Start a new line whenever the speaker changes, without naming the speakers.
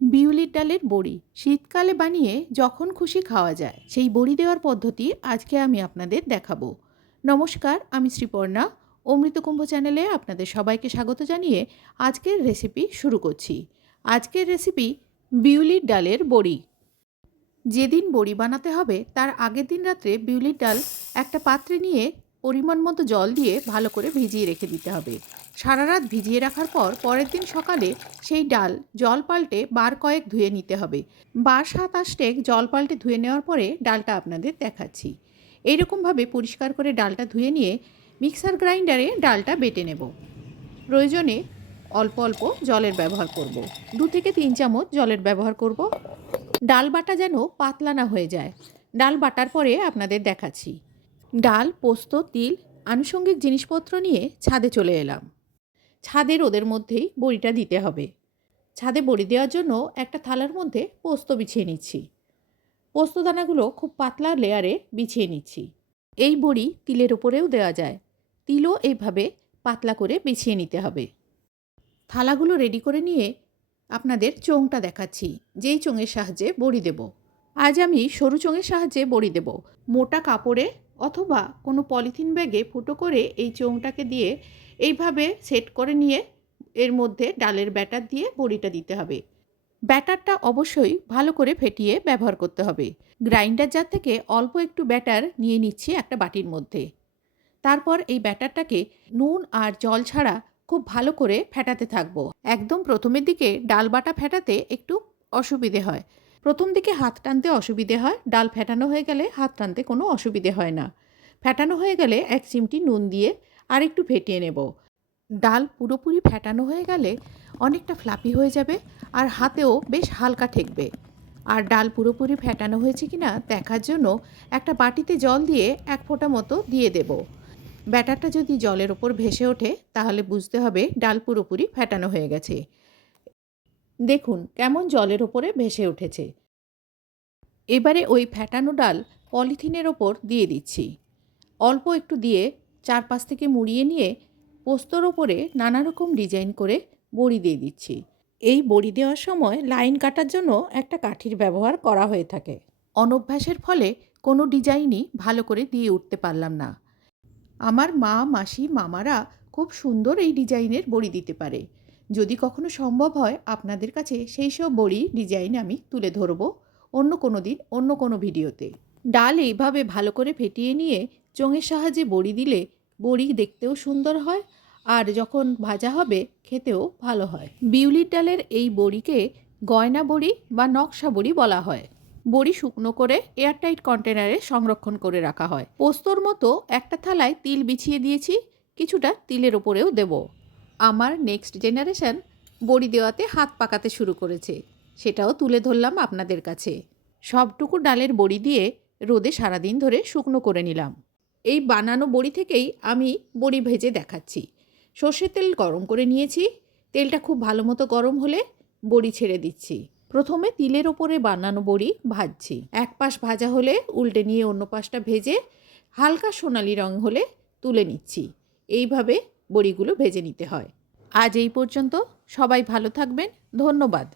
বিউলির ডালের বড়ি। শীতকালে বানিয়ে যখন খুশি খাওয়া যায়, সেই বড়ি দেওয়ার পদ্ধতি আজকে আমি আপনাদের দেখাবো। নমস্কার, আমি শ্রীপর্ণা। অমৃতকুম্ভ চ্যানেলে আপনাদের সবাইকে স্বাগত জানিয়ে আজকের রেসিপি শুরু করছি। আজকের রেসিপি বিউলির ডালের বড়ি। যেদিন বড়ি বানাতে হবে, তার আগের দিন রাত্রে বিউলির ডাল একটা পাত্রে নিয়ে পরিমাণ মতো জল দিয়ে ভালো করে ভিজিয়ে রেখে দিতে হবে। সারা রাত ভিজিয়ে রাখার পর পরের দিন সকালে সেই ডাল জল পাল্টে বার কয়েক ধুয়ে নিতে হবে। বার সাত আষ্টেক জল পাল্টে ধুয়ে নেওয়ার পরে ডালটা আপনাদের দেখাচ্ছি। এইরকমভাবে পরিষ্কার করে ডালটা ধুয়ে নিয়ে মিক্সার গ্রাইন্ডারে ডালটা বেটে নেব। প্রয়োজনে অল্প অল্প জলের ব্যবহার করব। দু থেকে তিন চামচ জলের ব্যবহার করব। ডাল বাটা যেন পাতলা না হয়ে যায়। ডাল বাটার পরে আপনাদের দেখাচ্ছি। ডাল, পোস্ত, তিল, আনুষঙ্গিক জিনিসপত্র নিয়ে ছাদে চলে এলাম। ছাদে রোদের মধ্যেই বড়িটা দিতে হবে। ছাদে বড়ি দেওয়ার জন্য একটা থালার মধ্যে পোস্ত বিছিয়ে নিচ্ছি। পোস্ত দানাগুলো খুব পাতলা লেয়ারে বিছিয়ে নিচ্ছি। এই বড়ি তিলের ওপরেও দেওয়া যায়। তিলও এইভাবে পাতলা করে বিছিয়ে নিতে হবে। থালাগুলো রেডি করে নিয়ে আপনাদের চোঙটা দেখাচ্ছি। যেই চোঙের সাহায্যে বড়ি দেব। আজ আমি সরু চোঙের সাহায্যে বড়ি দেব। মোটা কাপড়ে অথবা কোনো পলিথিন ব্যাগে ফুটো করে এই চোঙটাকে দিয়ে এইভাবে সেট করে নিয়ে এর মধ্যে ডালের ব্যাটার দিয়ে বড়িটা দিতে হবে। ব্যাটারটা অবশ্যই ভালো করে ফেটিয়ে ব্যবহার করতে হবে। গ্রাইন্ডার জার থেকে অল্প একটু ব্যাটার নিয়ে নিচ্ছি একটা বাটির মধ্যে। তারপর এই ব্যাটারটাকে নুন আর জল ছাড়া খুব ভালো করে ফেটাতে থাকব। একদম প্রথমের দিকে ডাল বাটা ফেটাতে একটু অসুবিধে হয়। প্রথম দিকে হাত টানতে অসুবিধে হয়, ডাল ফেটানো হয়ে গেলে হাত টানতে কোনো অসুবিধে হয় না। ফেটানো হয়ে গেলে এক চিমটি নুন দিয়ে আর একটু ফেটিয়ে নেব। ডাল পুরোপুরি ফেটানো হয়ে গেলে অনেকটা ফ্লাপি হয়ে যাবে আর হাতেও বেশ হালকা ঠেকবে। আর ডাল পুরোপুরি ফেটানো হয়েছে কি না দেখার জন্য একটা বাটিতে জল দিয়ে এক ফোঁটা মতো দিয়ে দেব। ব্যাটারটা যদি জলের ওপর ভেসে ওঠে, তাহলে বুঝতে হবে ডাল পুরোপুরি ফেটানো হয়ে গেছে। দেখুন কেমন জলের ওপরে ভেসে উঠেছে। এবারে ওই ফ্যাটানো ডাল পলিথিনের ওপর দিয়ে দিচ্ছি। অল্প একটু দিয়ে চারপাশ থেকে মুড়িয়ে নিয়ে পোস্তর ওপরে নানা রকম ডিজাইন করে বড়ি দিয়ে দিচ্ছি। এই বড়ি দেওয়ার সময় লাইন কাটার জন্য একটা কাঠির ব্যবহার করা হয়ে থাকে। অনভ্যাসের ফলে কোনো ডিজাইনই ভালো করে দিয়ে উঠতে পারলাম না। আমার মা, মাসি, মামারা খুব সুন্দর এই ডিজাইনের বড়ি দিতে পারে। যদি কখনো সম্ভব হয়, আপনাদের কাছে সেই সব বড়ি ডিজাইন আমি তুলে ধরবো অন্য কোনো দিন, অন্য কোনো ভিডিওতে। ডাল এইভাবে ভালো করে ফেটিয়ে নিয়ে চোঙের সাহায্যে বড়ি দিলে বড়ি দেখতেও সুন্দর হয় আর যখন ভাজা হবে, খেতেও ভালো হয়। বিউলির ডালের এই বড়িকে গয়না বড়ি বা নকশা বড়ি বলা হয়। বড়ি শুকনো করে এয়ারটাইট কন্টেনারে সংরক্ষণ করে রাখা হয়। পোস্তর মতো একটা থালায় তিল বিছিয়ে দিয়েছি, কিছুটা তিলের ওপরেও দেব। আমার নেক্সট জেনারেশন বড়ি দেওয়াতে হাত পাকাতে শুরু করেছে। সেটাও তুলে ধরলাম আপনাদের কাছে। সবটুকু ডালের বড়ি দিয়ে রোদে সারাদিন ধরে শুকনো করে নিলাম। এই বানানো বড়ি থেকেই আমি বড়ি ভেজে দেখাচ্ছি। সর্ষের তেল গরম করে নিয়েছি। তেলটা খুব ভালো মতো গরম হলে বড়ি ছেড়ে দিচ্ছি। প্রথমে তিলের ওপরে বানানো বড়ি ভাজছি। এক পাশ ভাজা হলে উল্টে নিয়ে অন্য পাশটা ভেজে হালকা সোনালি রং হলে তুলে নিচ্ছি। এইভাবে বড়িগুলো ভেজে নিতে হয়। আজ এই পর্যন্ত সবাই ভালো থাকবেন। ধন্যবাদ।